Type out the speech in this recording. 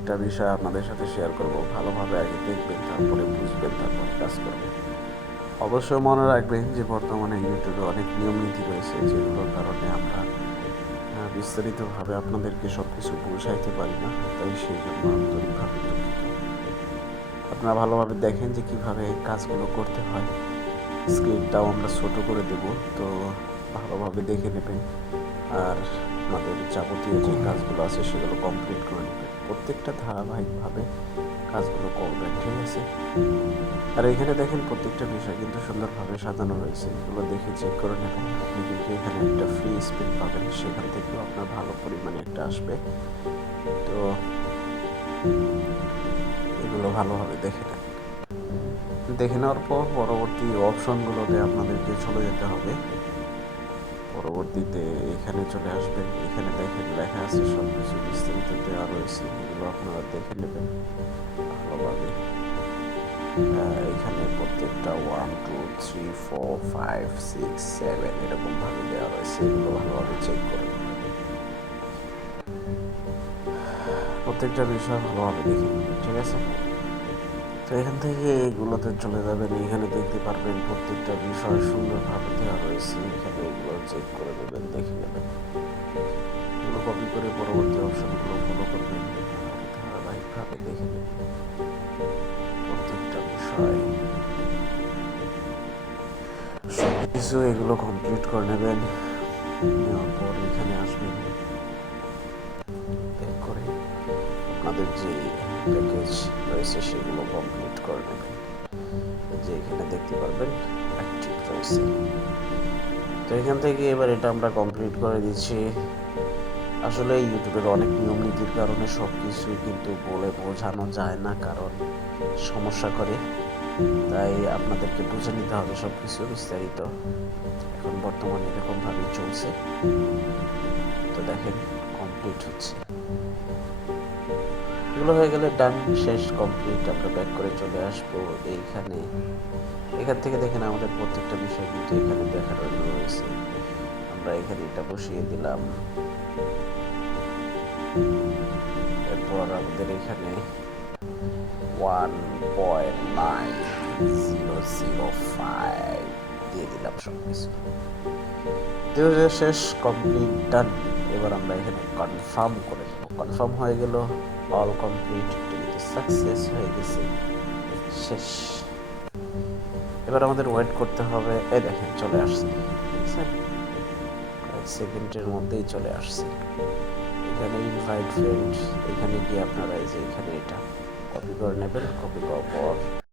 একটা বিষয় আপনাদের সাথে শেয়ার করব। ভালোভাবে আগে দেখবেন, তারপরে বুঝবেন, তারপরে কাজ করবেন। অবশ্যই মনে রাখবেন যে বর্তমানে ইউটিউবে অনেক নিয়ম নীতি রয়েছে, যেগুলোর কারণে আমরা বিস্তারিতভাবে আপনাদেরকে সব কিছু বোঝাইতে পারি না। তাই সেই জন্য আন্তরিকভাবে দুঃখিত। আপনারা ভালোভাবে দেখেন যে কিভাবে কাজগুলো করতে হয়। স্ক্রিনটাও আমরা ছোট করে দেব, তো ভালোভাবে দেখে নেবেন। আর আপনাদের যাবতীয় যে কাজগুলো আছে সেগুলো কমপ্লিট করে নেবেন। প্রত্যেকটা ধারাবাহিকভাবে কাজগুলো করবেন, ঠিক আছে? আর এখানে দেখেন প্রত্যেকটা বিষয় কিন্তু সুন্দরভাবে সাজানো রয়েছে। এগুলো দেখে চেক করে নেবেন। আপনি কিন্তু এখানে একটা ফ্রি স্পিন পাবেন, সেখান থেকেও আপনার ভালো পরিমাণে একটা আসবে। তো এগুলো ভালোভাবে দেখে নেন। দেখে নেওয়ার পর পরবর্তী অপশনগুলোতে আপনাদেরকে চলে যেতে হবে। পরবর্তীতে এখানে চলে আসবেন। এখানে দেখেন লেখা আছে, সব কিছু বিস্তারিত দেওয়া রয়েছে। এগুলো আপনারা দেখে নেবেন ভালোভাবে। এখানে প্রত্যেকটা 1 2 3 4 5 6 7 এরকমভাবে দেওয়া রয়েছে। এগুলো ভালোভাবে চেক করে নেবেন। প্রত্যেকটা বিষয় ভালোভাবে দেখে নেবেন, ঠিক আছে? তো এখান থেকে এগুলোতে চলে যাবেন। এখানে দেখতে পারবেন প্রত্যেকটা বিষয় সুন্দরভাবে দেওয়া রয়েছে। এখানে এগুলো চেক করে নেবেন, দেখে নেবেন। এগুলো কপি করে পরবর্তী অপশনগুলো ফলো করবেন আর ধারাবাহিকভাবে দেখে নেবেন প্রত্যেকটা বিষয়। সব কিছু এগুলো কমপ্লিট করে নেবেন। নেওয়ার পর এখানে আসবেন, ব্যাক করে আপনাদের যে প্যাকেজ রয়েছে সেগুলো কমপ্লিট করে নেবেন। যে এখানে দেখতে পারবেন অ্যাক্টিভ রয়েছে। তো এখান থেকে এবার এটা আমরা কমপ্লিট করে দিচ্ছি। আসলে ইউটিউবের অনেক নিয়ম নীতির কারণে সব কিছু কিন্তু বলে বোঝানো যায় না, কারণ সমস্যা করে। তাই আপনাদেরকে বুঝে নিতে হবে সব কিছু বিস্তারিত। এখন বর্তমানে এরকমভাবেই চলছে। তো দেখেন কমপ্লিট হচ্ছে। এগুলো হয়ে গেলে ডান, শেষ, কমপ্লিট। আমরা ব্যাক করে চলে আসবো এইখানে। এখান থেকে দেখেন আমাদের প্রত্যেকটা বিষয় কিন্তু এখানে দেখানো রয়েছে। আমরা এখানে এটা বসিয়ে দিলাম। এরপর আমাদের এখানে 1.9005 দিয়ে দিলাম সব কিছু। শেষ, কমপ্লিট, ডান। এবার আমরা এখানে কনফার্ম করে দেবো। কনফার্ম হয়ে গেল, অল কমপ্লিট, সাকসেস হয়ে গেছে, শেষ। এবার আমাদের ওয়েট করতে হবে। এই দেখেন চলে আসছে, দেখছেন? কয়েক সেকেন্ডের মধ্যেই চলে আসছে। এখানে ইনভাইট ফ্রেন্ড, এখানে গিয়ে আপনারা এই যে এখানে এটা কপি করে নেবেন। কপি করার পর